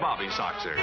Bobby Soxer.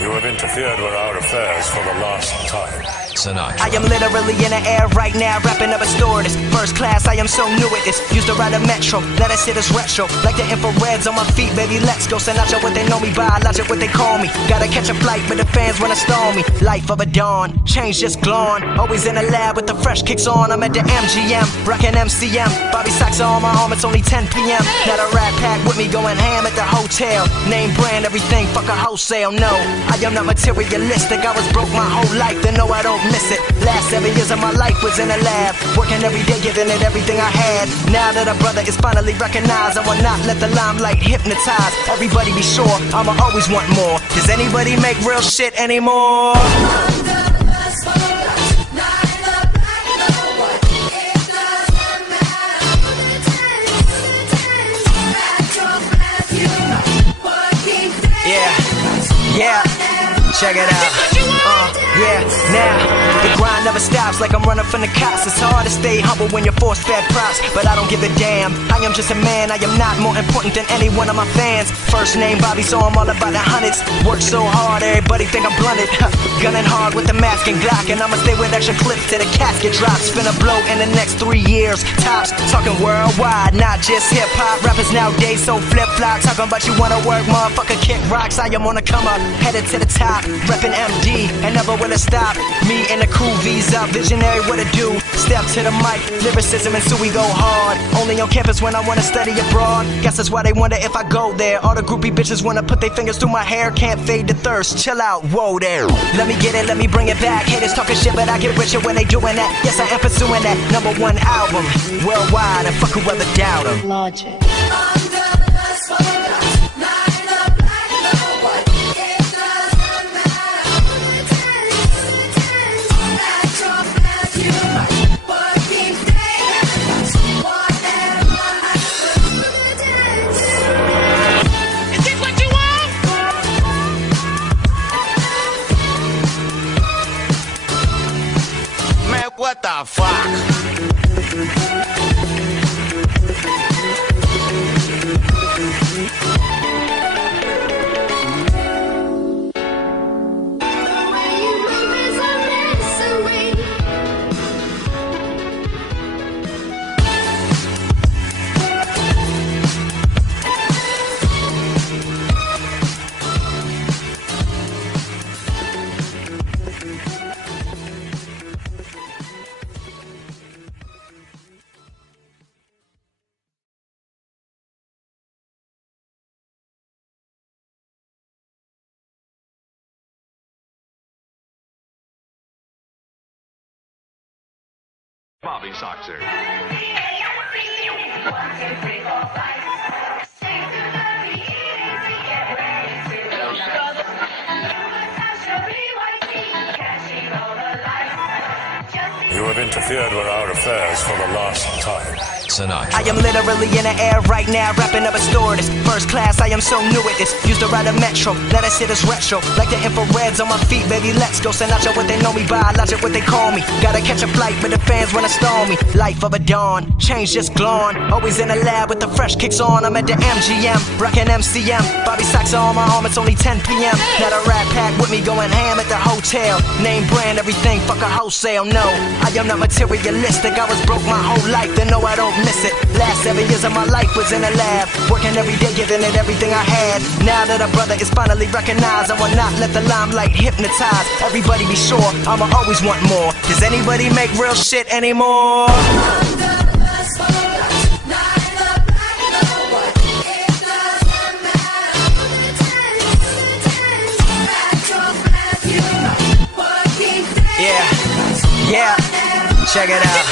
You have interfered with our affairs for the last time. Sinatra. I am literally in the air right now, rapping up a stewardess. First class, I am so new at this. Used to ride a metro, let us hit us retro. Like the infrareds on my feet, baby, let's go. Sinatra, what they know me by, logic, what they call me. Gotta catch a flight, but the fans wanna stall me. Life of a dawn, change just glowing. Always in the lab with the fresh kicks on. I'm at the MGM, rockin' MCM. Bobby Soxer on my arm, it's only 10 p.m. Now the Rat Pack with me going ham at the hotel. Name brand, everything, fuck a wholesale, no. I am not materialistic, I was broke my whole life, then no, I don't miss it. Last 7 years of my life was in the lab, working every day, giving it everything I had. Now that a brother is finally recognized, I will not let the limelight hypnotize. Everybody be sure, I'ma always want more. Does anybody make real shit anymore? Yeah, check it out. Yeah, now the grind never stops, like I'm running from the cops. It's hard to stay humble when you're force-fed props, but I don't give a damn. I am just a man, I am not more important than any one of my fans. First name Bobby, so I'm all about the hundreds. Work so hard, everybody think I'm blunted. Gunning hard with the mask and Glock, and I'ma stay with extra clips till the casket drops. Finna blow in the next 3 years, tops. Talking worldwide, not just hip-hop. Rappers nowadays so flip-flop, talking about you wanna work, motherfucker, kick rocks. I am on the come up, headed to the top, reppin' MD, and never will it stop. Me and the crew, V's up, visionary, what it do? Step to the mic, lyricism, and so we go hard. Only on campus when I wanna study abroad. Guess that's why they wonder if I go there. All the groupie bitches wanna put their fingers through my hair. Can't fade the thirst, chill out, whoa there. Let me get it, let me bring it back. Haters talking shit, but I get richer when they doing that. Yes, I am pursuing that #1 album worldwide, and fuck whoever doubt 'em. Logic. What the fuck? Bobby Soxer. You have interfered with our affairs for the last time. Sinatra. I am literally in the air right now, rapping up a stewardess. First class, I am so new at this. Used to ride a metro, let us hit us retro. Like the infrareds on my feet, baby, let's go. Sinatra, what they know me by, logic, what they call me. Gotta catch a flight, but the fans wanna stall me. Life of a dawn, change just glowing. Always in the lab with the fresh kicks on. I'm at the MGM, rockin' MCM. Bobby Soxer on my arm, it's only 10 p.m. Now the Rat Pack with me going ham at the hotel. Name brand, everything, fuck a wholesale, no. I am not materialistic, I was broke my whole life, then no, I don't miss it. Last 7 years of my life was in the lab, working every day, giving it everything I had. Now that a brother is finally recognized, I will not let the limelight hypnotize. Everybody be sure, I'ma always want more. Does anybody make real shit anymore? Yeah, check it out.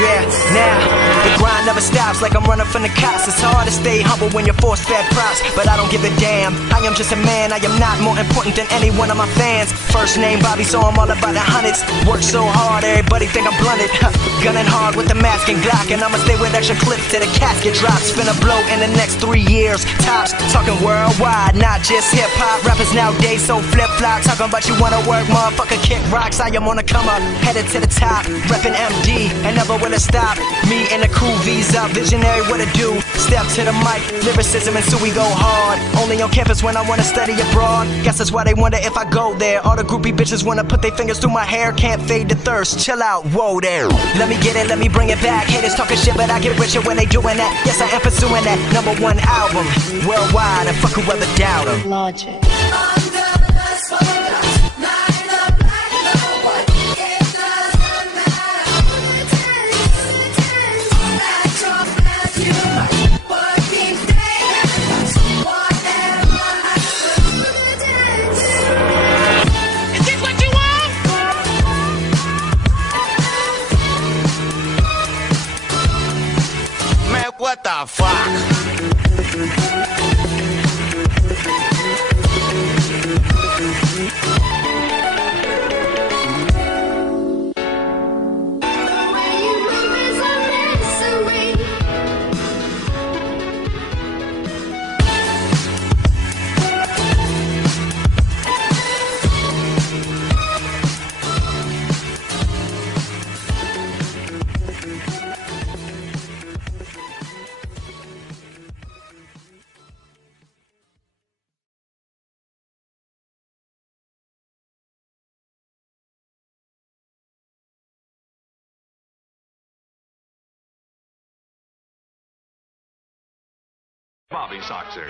yeah, now the grind never stops like I'm running from the cops. It's hard to stay humble when you're force-fed props, but I don't give a damn. I am just a man, I am not more important than any one of my fans. First name Bobby, so I'm all about the hundreds. Work so hard, everybody think I'm blunted. Gunning hard with the mask and Glock, and I'ma stay with extra clips till the casket drops. Spin a blow in the next 3 years, tops. Talking worldwide, not just hip-hop. Rappers nowadays so flip-flop. Talking about you wanna work, motherfucker, kick rocks. I am on the come up, headed to the top. Reppin' MD, and never will it stop. Me and the crew, V's up, visionary, what it do? Step to the mic, lyricism, and so we go hard. Only on campus when I wanna study abroad. Guess that's why they wonder if I go there. All the groupie bitches wanna put their fingers through my hair. Can't fade the thirst, chill out, whoa there. Let me get it, let me bring it back. Haters talking shit, but I get richer when they doing that. Yes, I am pursuing that #1 album worldwide, and fuck whoever doubt 'em. Logic. What the fuck? Bobby Soxer.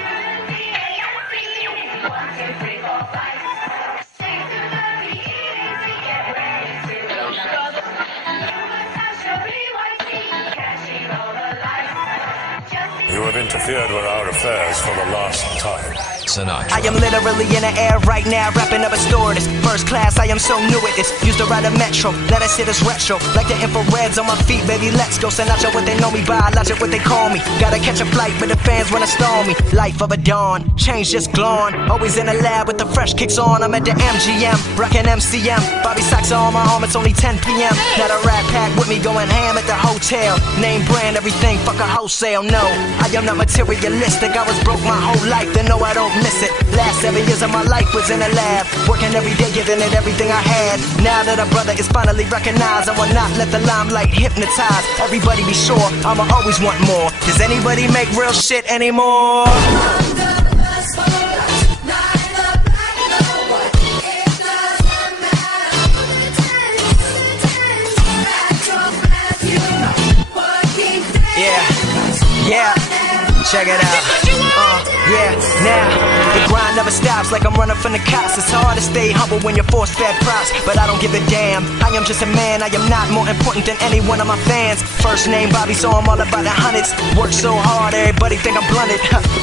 You have interfered with our affairs for the last time. Sinatra. I am literally in the air right now, rapping up a stewardess. First class, I am so new at this. Used to ride a metro, let us hit us retro. Like the infrareds on my feet, baby, let's go. Sinatra, what they know me by, logic, what they call me. Gotta catch a flight, but the fans wanna stall me. Life of a dawn, change just glowing. Always in the lab with the fresh kicks on. I'm at the MGM, rockin' MCM. Bobby Soxer on my arm, it's only 10 p.m. Not a rat pack with me going ham at the hotel. Name brand, everything, fuck a wholesale, no. I am not materialistic, I was broke my whole life, then no, I don't miss it. Last 7 years of my life was in the lab, working every day, giving it everything I had. Now that a brother is finally recognized, I will not let the limelight hypnotize. Everybody be sure, I'ma always want more. Does anybody make real shit anymore? Yeah, check it out. Yeah, now the grind never stops like I'm running from the cops. It's hard to stay humble when you're force-fed props, but I don't give a damn. I am just a man, I am not more important than any one of my fans. First name Bobby, so I'm all about the hundreds. Work so hard, everybody think I'm blunted.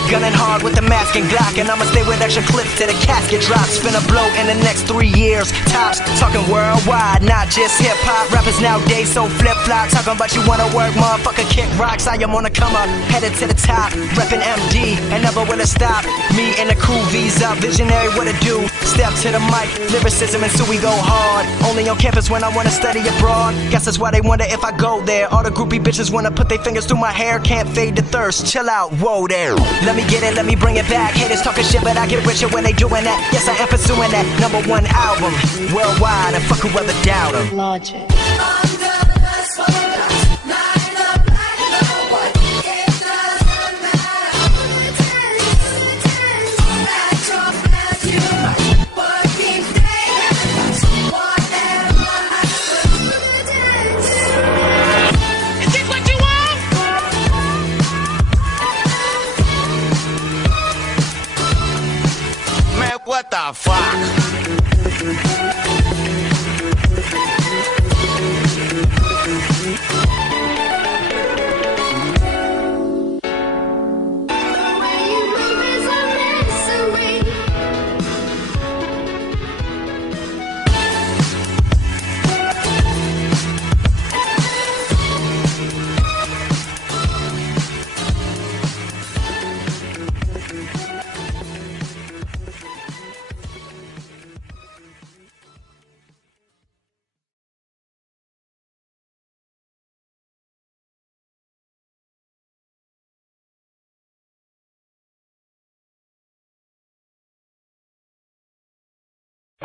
Gunning hard with the mask and Glock, and I'ma stay with extra clips till the casket drops. Spin a blow in the next 3 years, tops. Talking worldwide, not just hip-hop. Rappers nowadays so flip-flop. Talking about you wanna work, motherfucker, kick rocks. I am on the come up, headed to the top. Reppin' MD, and never will it stop. Me and the crew, V's up, visionary, what it do? Step to the mic, lyricism, and so we go hard. Only on campus when I wanna study abroad. Guess that's why they wonder if I go there. All the groupie bitches wanna put their fingers through my hair. Can't fade the thirst, chill out, whoa there. Let me get it, let me bring it back. Haters talking shit, but I get richer when they doing that. Yes, I am pursuing that #1 album worldwide, and fuck whoever doubt 'em. Logic. What the fuck?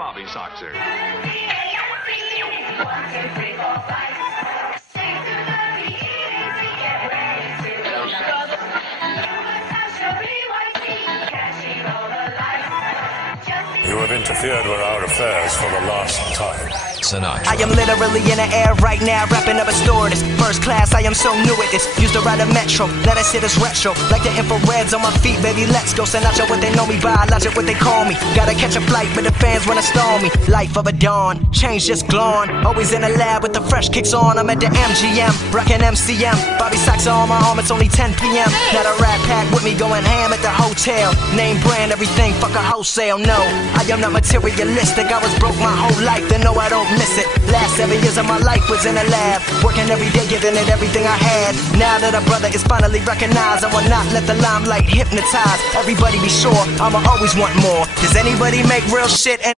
Bobby Soxer. You have interfered with our affairs for the last time. Sinatra. I am literally in the air right now, rapping up a stewardess. First class, I am so new at this. Used to ride a metro, let us hit us retro. Like the infrareds on my feet, baby, let's go. Sinatra, what they know me by, Logic, what they call me. Gotta catch a flight, but the fans wanna stall me. Life of a dawn, change just glowing. Always in the lab with the fresh kicks on. I'm at the MGM, rockin' MCM. Bobby Soxer on my arm, it's only 10 p.m. Not a rat pack with me going ham at the hotel. Name brand, everything, fuck a wholesale, no. I am not materialistic, I was broke my whole life, then no, I don't miss it. Last 7 years of my life was in a lab, working every day, giving it everything I had. Now that a brother is finally recognized, I will not let the limelight hypnotize. Everybody be sure, I'ma always want more. Does anybody make real shit?